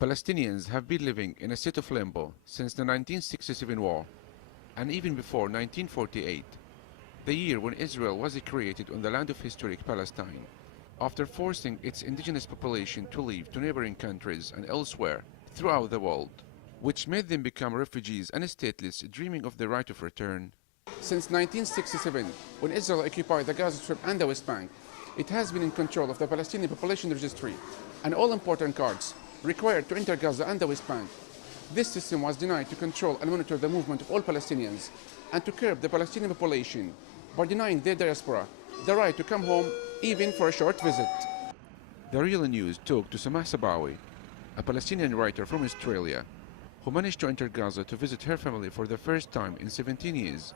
Palestinians have been living in a state of limbo since the 1967 war, and even before 1948, the year when Israel was created on the land of historic Palestine, after forcing its indigenous population to leave to neighboring countries and elsewhere throughout the world, which made them become refugees and stateless, dreaming of the right of return. Since 1967, when Israel occupied the Gaza Strip and the West Bank, it has been in control of the Palestinian Population Registry and all important cards required to enter Gaza and the West Bank. This system was denied to control and monitor the movement of all Palestinians and to curb the Palestinian population by denying their diaspora the right to come home even for a short visit. The Real News talked to Samah Sabawi, a Palestinian writer from Australia, who managed to enter Gaza to visit her family for the first time in 17 years.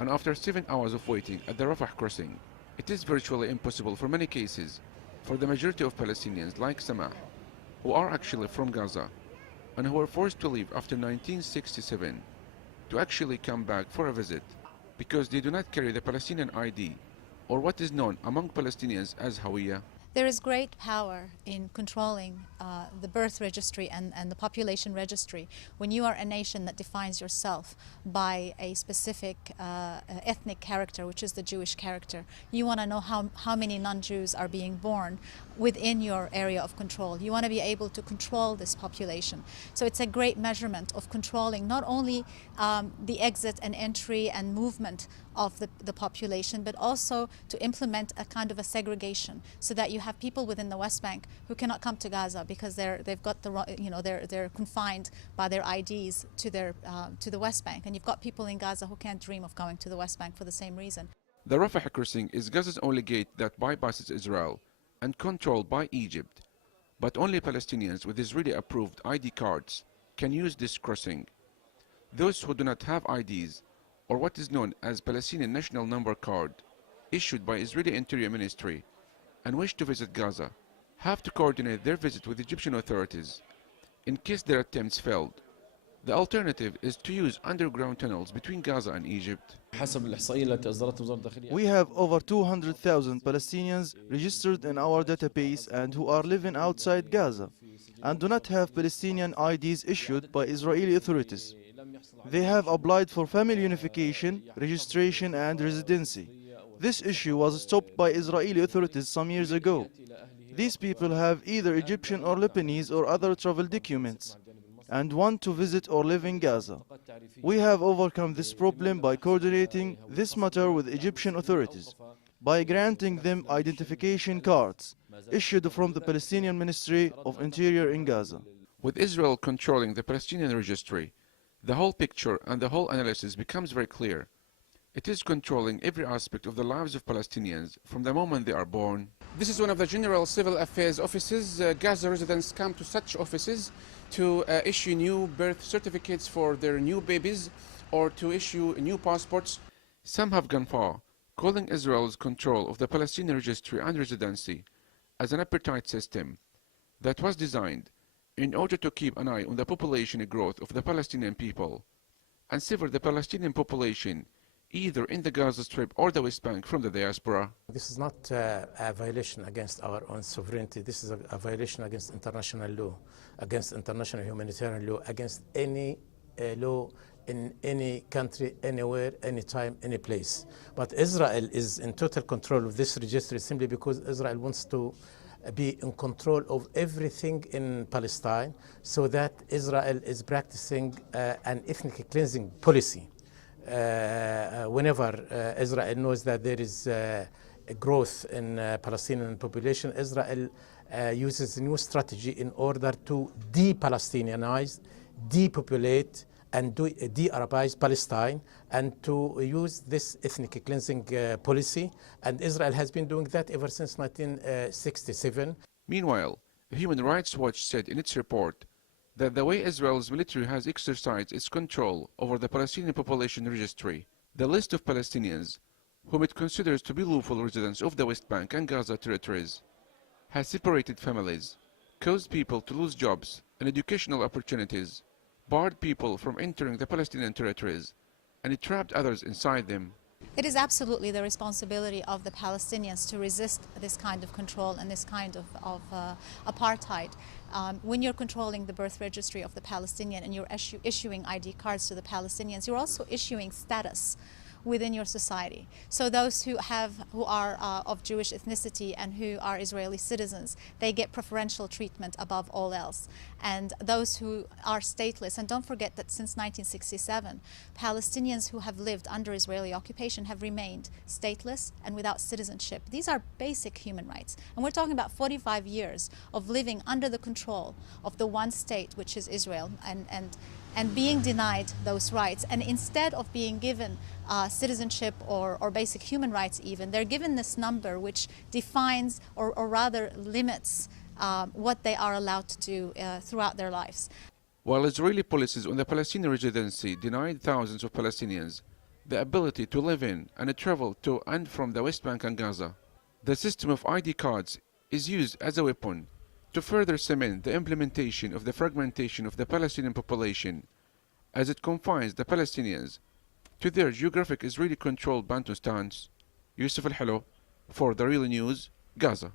And after 7 hours of waiting at the Rafah crossing, it is virtually impossible for many cases for the majority of Palestinians like Samah, who are actually from Gaza and who were forced to leave after 1967, to actually come back for a visit because they do not carry the Palestinian ID, or what is known among Palestinians as Hawiyya. There is great power in controlling the birth registry and the population registry when you are a nation that defines yourself by a specific ethnic character, which is the Jewish character. You want to know how many non-Jews are being born within your area of control. You want to be able to control this population. So it's a great measurement of controlling not only the exit and entry and movement of the population, but also to implement a kind of a segregation so that you have people within the West Bank who cannot come to Gaza because they've got they're confined by their IDs to the West Bank, and you've got people in Gaza who can't dream of going to the West Bank for the same reason. The Rafah crossing is Gaza's only gate that bypasses Israel and controlled by Egypt, but only Palestinians with Israeli approved ID cards can use this crossing. Those who do not have IDs, or what is known as Palestinian National Number Card, issued by Israeli Interior Ministry, and wish to visit Gaza, have to coordinate their visit with Egyptian authorities in case their attempts failed. The alternative is to use underground tunnels between Gaza and Egypt. We have over 200,000 Palestinians registered in our database and who are living outside Gaza and do not have Palestinian IDs issued by Israeli authorities. They have applied for family unification, registration and residency. This issue was stopped by Israeli authorities some years ago. These people have either Egyptian or Lebanese or other travel documents and want to visit or live in Gaza. We have overcome this problem by coordinating this matter with Egyptian authorities, by granting them identification cards issued from the Palestinian Ministry of Interior in Gaza. With Israel controlling the Palestinian registry, the whole picture and the whole analysis becomes very clear. It is controlling every aspect of the lives of Palestinians from the moment they are born. This is one of the General Civil Affairs offices. Gaza residents come to such offices to issue new birth certificates for their new babies or to issue new passports. Some have gone far, calling Israel's control of the Palestinian registry and residency as an apartheid system that was designed in order to keep an eye on the population growth of the Palestinian people and sever the Palestinian population either in the Gaza Strip or the West Bank from the diaspora. This is not a violation against our own sovereignty. This is a violation against international law, against international humanitarian law, against any law in any country, anywhere, anytime, any place. But Israel is in total control of this registry simply because Israel wants to be in control of everything in Palestine, so that Israel is practicing an ethnic cleansing policy. Whenever Israel knows that there is a growth in Palestinian population, Israel uses a new strategy in order to de-Palestinianize, depopulate, and de-Arabize Palestine, and to use this ethnic cleansing policy. And Israel has been doing that ever since 1967. Meanwhile, Human Rights Watch said in its report that the way Israel's military has exercised its control over the Palestinian population registry, the list of Palestinians, whom it considers to be lawful residents of the West Bank and Gaza territories, has separated families, caused people to lose jobs and educational opportunities, barred people from entering the Palestinian territories, and it trapped others inside them. It is absolutely the responsibility of the Palestinians to resist this kind of control and this kind of apartheid. When you're controlling the birth registry of the Palestinian and you're issuing ID cards to the Palestinians, you're also issuing status within your society. So those who are of Jewish ethnicity and who are Israeli citizens, they get preferential treatment above all else. And those who are stateless, and don't forget that since 1967, Palestinians who have lived under Israeli occupation have remained stateless and without citizenship. These are basic human rights. And we're talking about 45 years of living under the control of the one state, which is Israel, and being denied those rights. And instead of being given citizenship or basic human rights even, they're given this number which defines or rather limits what they are allowed to do throughout their lives. While Israeli policies on the Palestinian residency denied thousands of Palestinians the ability to live in and travel to and from the West Bank and Gaza, the system of ID cards is used as a weapon to further cement the implementation of the fragmentation of the Palestinian population, as it confines the Palestinians to their geographic Israeli-controlled Bantustans. Yusuf Al-Halo for The Real News, Gaza.